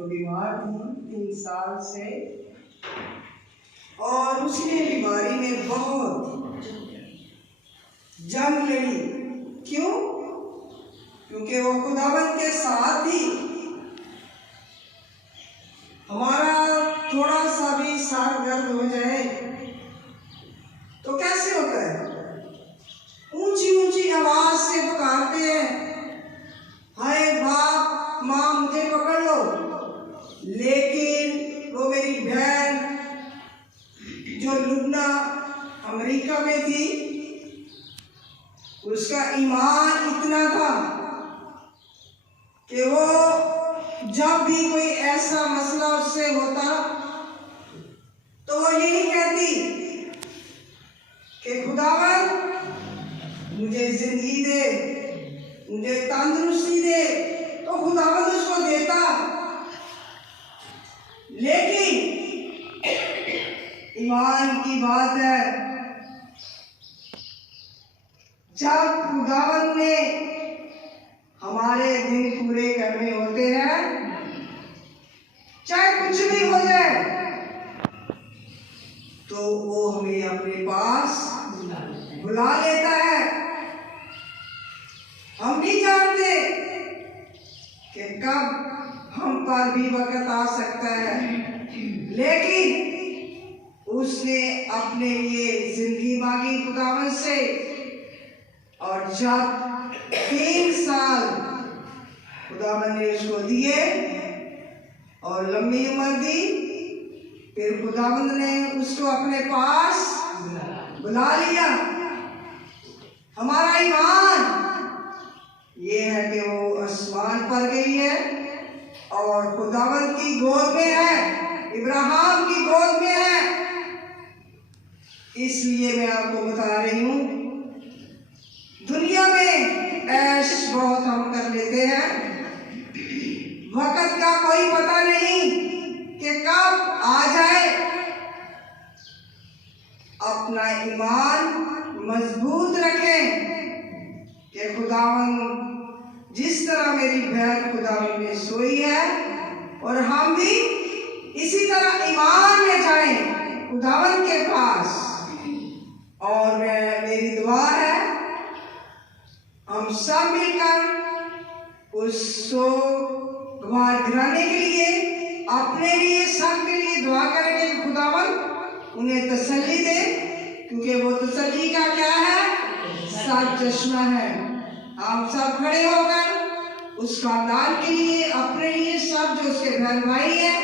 जो बीमार थी 3 साल से, और उसने बीमारी में बहुत जंग लड़ी। क्यों? क्योंकि वो खुदावंद के साथ थी। हमारा थोड़ा सा भी सर दर्द हो जाए तो कैसे होता है? ऊंची ऊंची आवाज से पुकारते हैं, हाय बाप माँ मुझे पकड़ लो। लेकिन वो मेरी बहन जो लुबना अमेरिका में थी, उसका ईमान इतना था कि वो जब भी कोई ऐसा मसला उससे होता तो वो यही कहती कि खुदावन मुझे जिंदगी दे, मुझे तंदुरुस्ती दे। तो खुदावन उसको देता। लेकिन ईमान की बात है, जब खुदावन ने हमारे दिन पूरे करने होते हैं, चाहे कुछ भी हो जाए, तो वो हमें अपने पास बुला लेता है। हम नहीं जानते कि कब हम पर भी वक्त आ सकता है, लेकिन उसने अपने लिए जिंदगी मांगी खुदावन से, और जब 3 साल खुदावन ने उसको दिए और लंबी उम्र दी, फिर खुदावंद ने उसको अपने पास बुला लिया। हमारा ईमान ये है कि वो आसमान पर गई है और खुदावंद की गोद में है, इब्राहिम की गोद में है। इसलिए मैं आपको बता रही हूँ, दुनिया में ऐश बहुत हम कर लेते हैं, वक्त का कोई पता नहीं कि कब आ जाए। अपना ईमान मजबूत रखें कि खुदावंद जिस तरह मेरी बहन खुदावंद में सोई है, और हम भी इसी तरह ईमान में जाएं खुदावंद के पास। और मेरी दुआ है हम सब मिलकर उसको गवार गिराने के लिए, अपने लिए, सबके लिए दुआ करेंगे कि खुदावंद उन्हें तसल्ली दे, क्योंकि वो तसल्ली का क्या है? सात चश्मा है। हम सब खड़े होकर उस खानदान के लिए, अपने लिए, सब जो उसके बहन भाई हैं,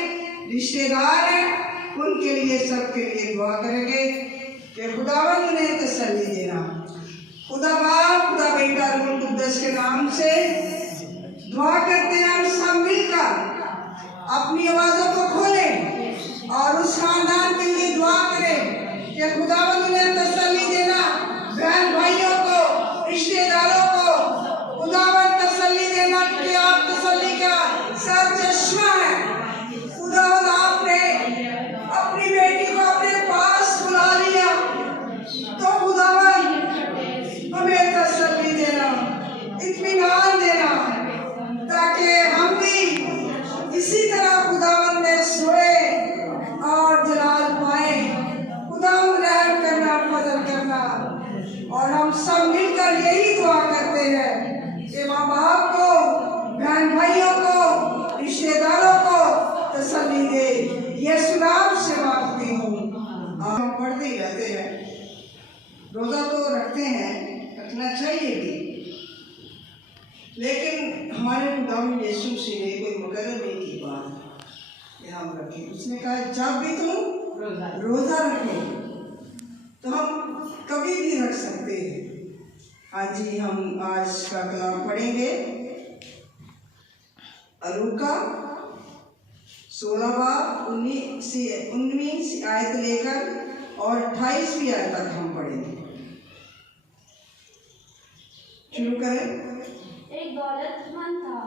रिश्तेदार हैं, उनके लिए, सबके लिए दुआ करेंगे कि खुदावंद उन्हें तसल्ली देना। खुदा बाप, खुदा बेटा, रूह कुद्दस के नाम से दुआ करते हैं। हम सब मिलकर अपनी आवाजों को खोलें और उस खानदान के लिए दुआ करें कि खुदावंद उन्हें तसल्ली देना। बहन भाइयों को, रिश्तेदारों को खुदावंद तसल्ली देना, कि आप तसल्ली का सर चश्मा है। खुदावंद आपने अपनी बेटी को अपने पास बुला लिया, तो खुदावंद हमें तसल्ली देना, इत्मीनान देना, ताकि हम भी इसी तरह खुदावंद में सोए और जलाल पाए। खुदावंद रहम करना, फजल करना। और हम सब मिलकर यही दुआ करते हैं कि माँ बाप को, बहन भाइयों को, रिश्तेदारों को तसल्ली दे। यीशु नाम से मांगती हूँ। हम पढ़ते ही रहते हैं, रोजा तो रखते हैं, रखना चाहिए भी, लेकिन हमारे खुदावंद यीशु मसीह ने कोई मुकर्रर नहीं की बात कि हम रखें। उसने कहा जब भी तुम रोजा रखें, तो हम कभी भी रख सकते हैं। हाँ जी, हम आज का कलाम पढ़ेंगे लूका 16 बाब 19 आयत लेकर और 28वीं आयत तक हम पढ़ेंगे। शुरू करें। एक दौलतमंद था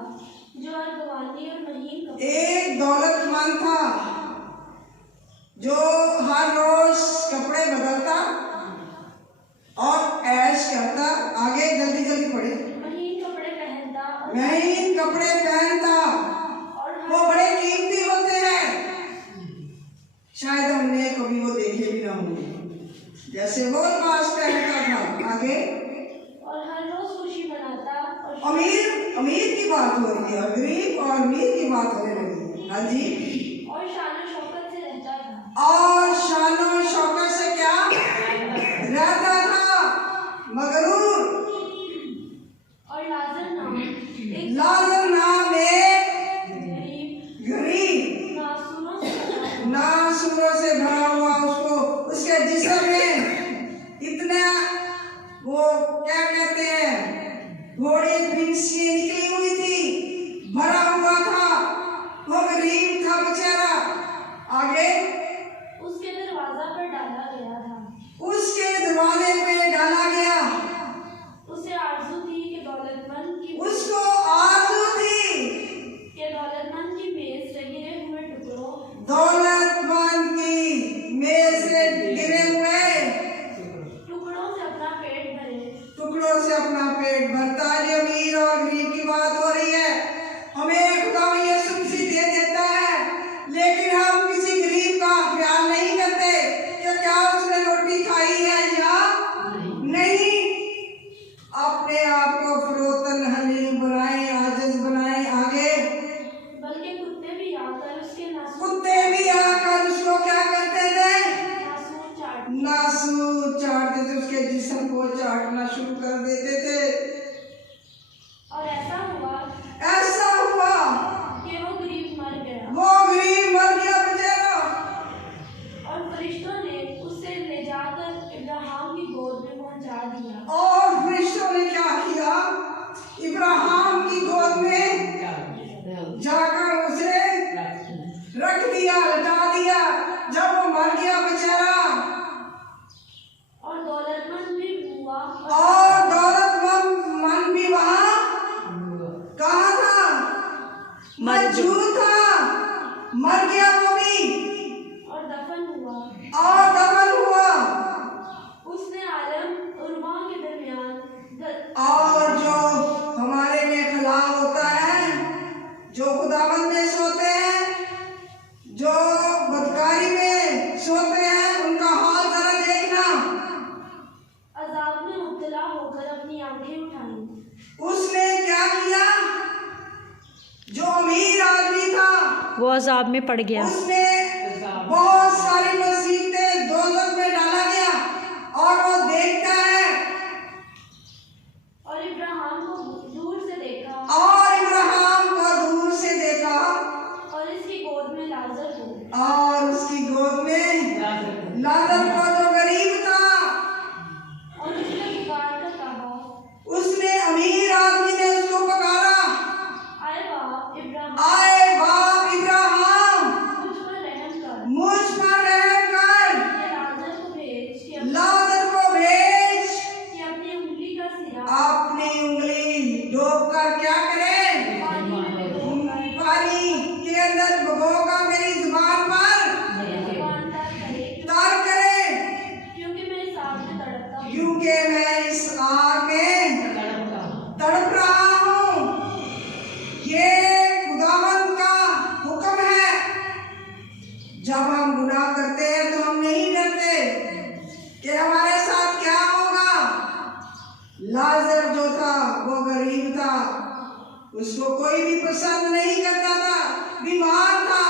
जो अर्धवानी और महीन कपड़े, एक दौलतमंद था जो हर रोज कपड़े बदलता और ऐश करता। आगे जल्दी जल्दी पढ़े। महीन कपड़े पहनता, महीन कपड़े पहनता, वो बड़े कीमती जैसे वो फास्ट पहनता था। आगे और हर रोज खुशी मनाता और अमीर की बात हो रही है और गरीब और अमीर की बात होने लगी। हाँ जी। और शान शौकत से रहता था। और शान शौकत से क्या रहता था? मगरूर। और लाजर नाम एक गरीब नासूरों से भरा हुआ, उसको उसके जिस्म में इतना वो क्या कहते हैं घोड़े फिंसियां निकली हुई थी, भरा हुआ था, वो गरीब था बेचारा। आगे उसके दरवाजा पर डाला गया था। उसके दरवाजे पे डाला गया। उसे आरज़ू थी कि दौलतमंद की उसको आरज़ू थी कि दौलतमंद की मेज से गिरे हुए टुकड़ों दौलतमंद की मेज से गिरे हुए टुकड़ों से अपना पेट भरे। टुकड़ों से अपना पेट भरता। ये अमीर और गरीब की बात हो रही है। हमें खुदा यीशु मसीह दे देता है, लेकिन हम किसी गरीब का ख्याल नहीं करते कि क्या उसने रोटी खाई है या नहीं। अपने आप को फरोतन हलीम बनाए, आजिज बनाए। आगे बल्कि कुत्ते भी आकर उसको क्या करते थे? नासूर चाटते थे, उसके जिस्म को चाटना शुरू कर देते थे। और ऐसा हुआ कि वो गरीब मर गया बेचारा। और फरिश्तों ने उसे ले जाकर इब्राहिम की गोद में पहुंचा दिया। और फरिश्तों ने क्या किया? इब्राहिम की गोद में जाकर उसे रख दिया, लटा दिया जब वो मर गया बेचारा। और दौलतमंद भी हुआ वहाँ कहाँ था? मौजूद था। मर गया वो भी और दफन हुआ। उसने आलम उर्वा के दरमियान और जो हमारे में खला होता है, जो खुदावंद में सोते हैं, जो बदकारी में सोते हैं, उनका हाल जरा देखना। अजाब में मुब्तला होकर अपनी आंखें उठाई। उसने क्या किया? जो अमीर आदमी था वो अजाब में पड़ गया। उसने बहुत सारी मुसीबतें दोज़ख में डाला गया और वो देखता है। और इब्राहिम को दूर से देखा और इसकी गोद में लाजर को जो गरीब था। और उसने पुकार कर कहा, उसने अमीर आदमी ने उसको पुकारा, आए बाप इब्राहिम, मुझ पर रहम कर। लाजर को भेज कि अपनी उंगली डोब कर क्या करे? पानी के अंदर भिगोकर मेरी जुबान पर तर करे, क्योंकि मैं इस आग में तड़प रहा हूँ। ये खुदावंद का हुक्म है। जब हम गुनाह करते हैं तो हम नहीं डरते कि हमारे साथ क्या होगा। लाजर जो था वो गरीब था, उसको कोई भी पसंद नहीं करता था, बीमार था।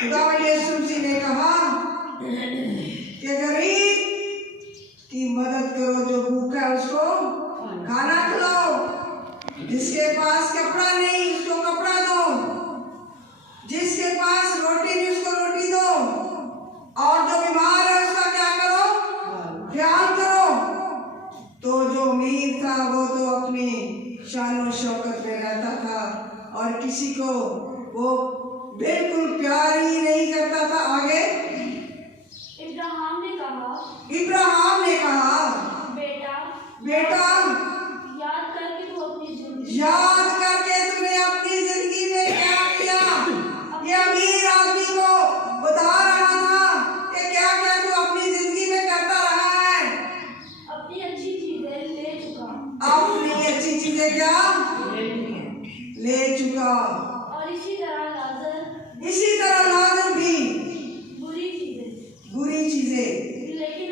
खुदावंद यीशु मसीह ने कहा कि गरीब की मदद करो, जो भूखा है उसको खाना खिलाओ, जिसके पास कपड़ा नहीं उसको कपड़ा दो, जिसके पास रोटी नहीं उसको रोटी दो, और जो बीमार है उसका क्या करो? ख्याल करो। तो जो अमीर था वो तो अपनी शान और शौकत में रहता था और किसी को वो बिल्कुल प्यार ही नहीं करता था। आगे इब्राहिम ने कहा, बेटा याद करके तूने अपनी जिंदगी में क्या किया? ये अमीर आदमी को बता रहा था कि क्या क्या तू अपनी जिंदगी में करता रहा है। अपनी अच्छी चीजें क्या ले चुका। और इसी तरह लाजर भी बुरी चीजें लेकिन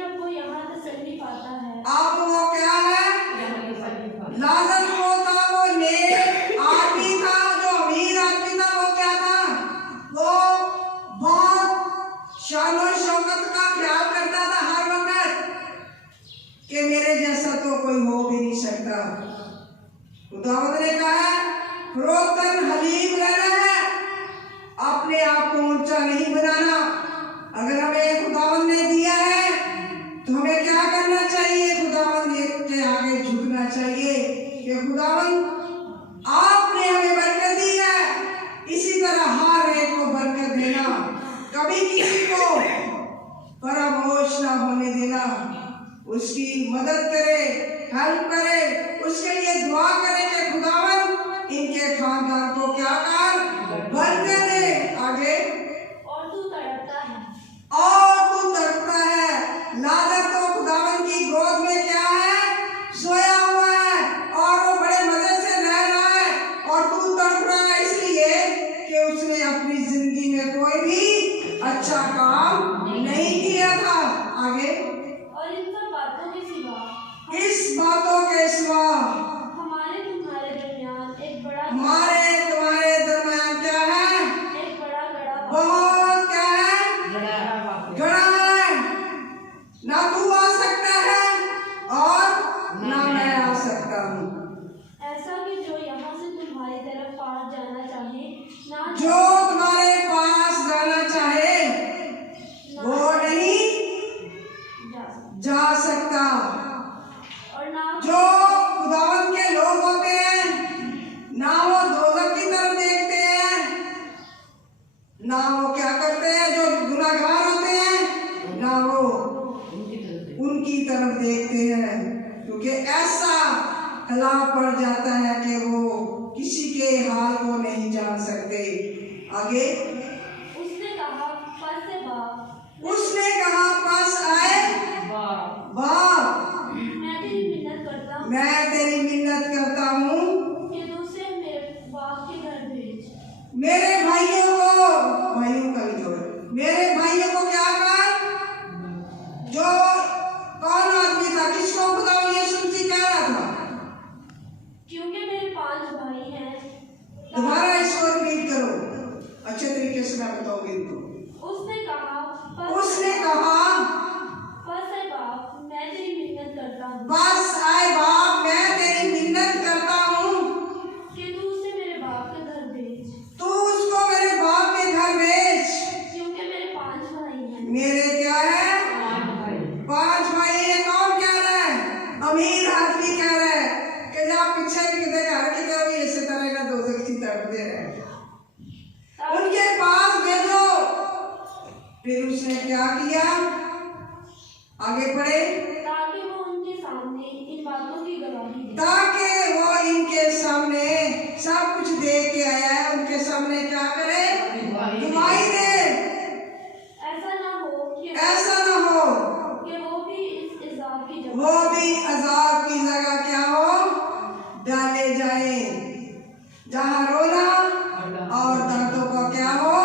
कभी किसी को परामोश ना होने देना, उसकी मदद करे, हेल्प करे, उसके लिए दुआ करे कि खुदावन इनके खानदान को क्या कर बरकत दे। आगे, और तू तड़पता है, लाजर तो खुदावन की गोद में क्या है, सोया हुआ है और वो बड़े मजे से रह रहा है, और तू तड़प रहा है इसलिए कि उसने अपनी जिंदगी में कोई भी अच्छा काम नहीं किया था। आगे, और इन सब बातों के सिवा इस बातों के सिवा हमारे तुम्हारे दरमियान एक बड़ा तुम्हारे दरमियान क्या है, एक बड़ा गड़ा बहुत क्या है, गड़ा है। ना तू आ सकता है और ना मैं आ सकता हूँ। ऐसा कि जो यहाँ से तुम्हारी तरफ पार जाना चाहे ना जो तुम्हारे पास जाना चाहे वो नहीं जा सकता। और ना जो खुदावन के लोग होते हैं ना वो दोज़ख की तरफ देखते हैं, ना वो क्या करते हैं, जो गुनाहगार होते हैं ना वो उनकी तरफ देखते हैं, क्योंकि ऐसा हला पड़ जाता है कि वो किसी के हाल को नहीं जान सकते। आगे, उसने कहा पस से बाप पास आए बाप, मैं तेरी मिन्नत करता हूँ कि तू उसे मेरे बाप के घर भेज। मेरे भाइयों का लिखो, मेरे भाइयों को क्या कर, जो कौन आदमी था, किसको खुदा यीशु मसीह कह रहा था, क्योंकि मेरे 5 भाई हैं। दोबारा इसको रिपीट करो, अच्छे तरीके से मैं बताऊंगी इनको। उसने कहा बस है बाप, मैं तेरी मिन्नत करता हूँ, बस आए बाप, मैं तेरी मिन्नत करता हूँ कि तू उसे मेरे बाप के घर भेज, तू उसको मेरे बाप के घर भेज, क्योंकि मेरे 5 भाई हैं। मेरे क्या है, 5 भाई है। कौन कह रहा है, अमीर आदमी कह रहा है कि जब पीछे भी कितने घर के क्या भी इसी तरह का दोज़ख की तड़पते रहे, उनके पास भेजो। फिर उसने क्या किया, आगे पढ़े, ताकि वो उनके सामने इन बातों की गवाही दे। ताकि वो इनके सामने सब कुछ दे के आया है, उनके सामने क्या करे, गवाही दे। ऐसा ना हो कि वो भी अजाब की जगह क्या हो, डाले जाए, जहाँ रोना और दर्दों का क्या हो,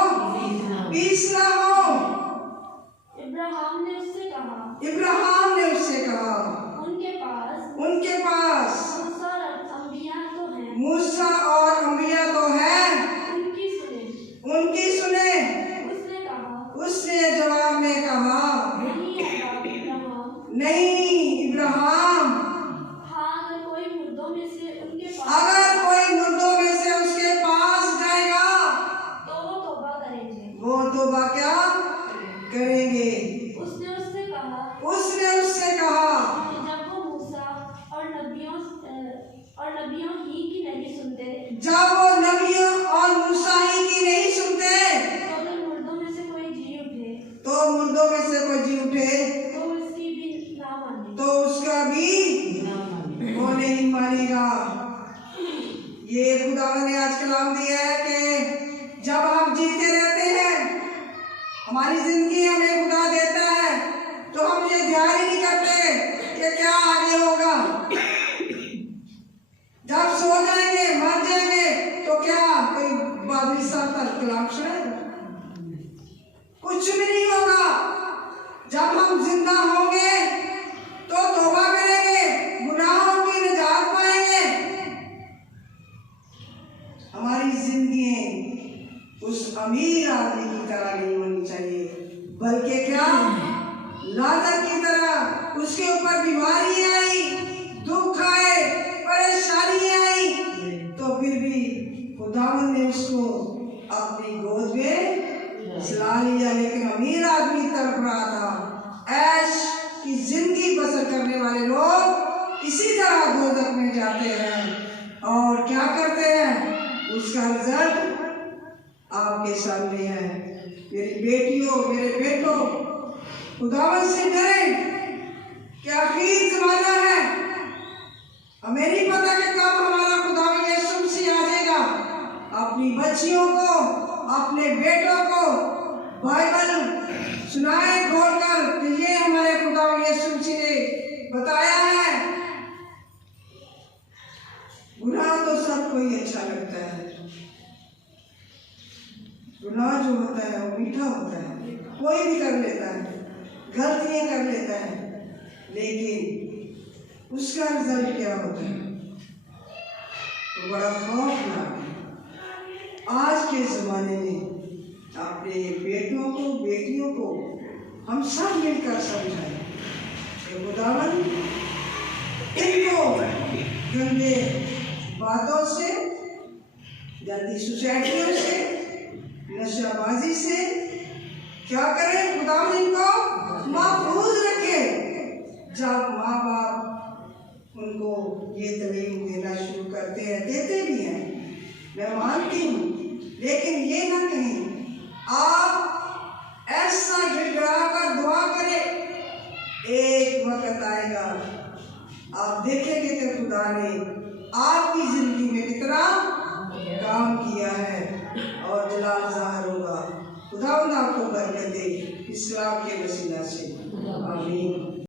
पीसना हो। इब्राहिम ने उससे कहा, उनके पास मूसा और अंबिया तो है, उनकी सुने। उसने जवाब में कहा, नहीं इब्राहिम, अगर कोई मुर्दों में से उसके पास जाएगा वो तौबा क्या करेंगे। उसने उससे कहा कि जब वो मूसा और नबियों ही की नहीं सुनते, जब वो नबियों और मूसा ही की नहीं सुनते, तो अगर मुर्दों में से कोई जी उठे तो उसकी भी ना माने, तो उसका भी वो नहीं मानेगा। ये खुदा ने आज कलाम दिया है कि जब हम जीते रहते हैं, हमारी जिंदगी हमें खुदा देता है, तो हम ये ध्यान ही नहीं करते कि क्या आगे होगा। जब सो जाएंगे, मर जाएंगे, तो क्या कोई बादल साहब का कलाम सुनेगा, कुछ भी नहीं होगा। जब हम जिंदा होंगे तो तौबा करेंगे, गुनाहों की निजात पाएंगे। हमारी जिंदगी उस अमीर आदमी की तरह नहीं होनी चाहिए, बल्कि क्या, लाजर की तरह। उसके ऊपर बीमारी आई, दुख आए, परेशानी आई, तो फिर भी खुदावंद ने उसको अपनी गोद में सुला लिया। लेकिन अमीर आदमी तड़प रहा था। ऐश की जिंदगी बसर करने वाले लोग इसी तरह दोज़ख में जाते हैं और क्या करते हैं, उसका रिजल्ट आपके सामने है। मेरी बेटियों, मेरे बेटों, खुदावन से डरें कि आखिरी ज़माना है। हमें नहीं पता कि कब हमारा खुदावन यीशु मसीह आ जाएगा। अपनी बच्चियों को, अपने बेटों को बाइबल सुनाए खोलकर कि ये हमारे खुदावन यीशु मसीह ने बताया है। गुनाह तो सबको ही अच्छा लगता है। गुनाह जो होता है वो मीठा होता है, कोई भी कर लेता है, गलतियां कर लेता है, लेकिन उसका रिजल्ट क्या होता है तो बड़ा खौफनाक है। आज के ज़माने में अपने बेटों को, बेटियों को हम सब मिलकर समझाएं कि खुदावन इनको गंदे बातों से, गंदी सोसाइटियों से, नशाबाजी से क्या करें, खुदावन इनको महफूज रखे। जब माँ बाप उनको ये तालीम देना शुरू करते हैं, देते भी हैं, मैं मानती हूँ, लेकिन ये ना कहें आप ऐसा गिड़गिड़ा कर दुआ करें, एक वक्त आएगा आप देखेंगे कि खुदा ने आपकी जिंदगी में कितना काम किया है और जलाल ज़ाहिर होगा। खुदावंद आपको बरकत दे इस्लाम के वसीला से। आमीन।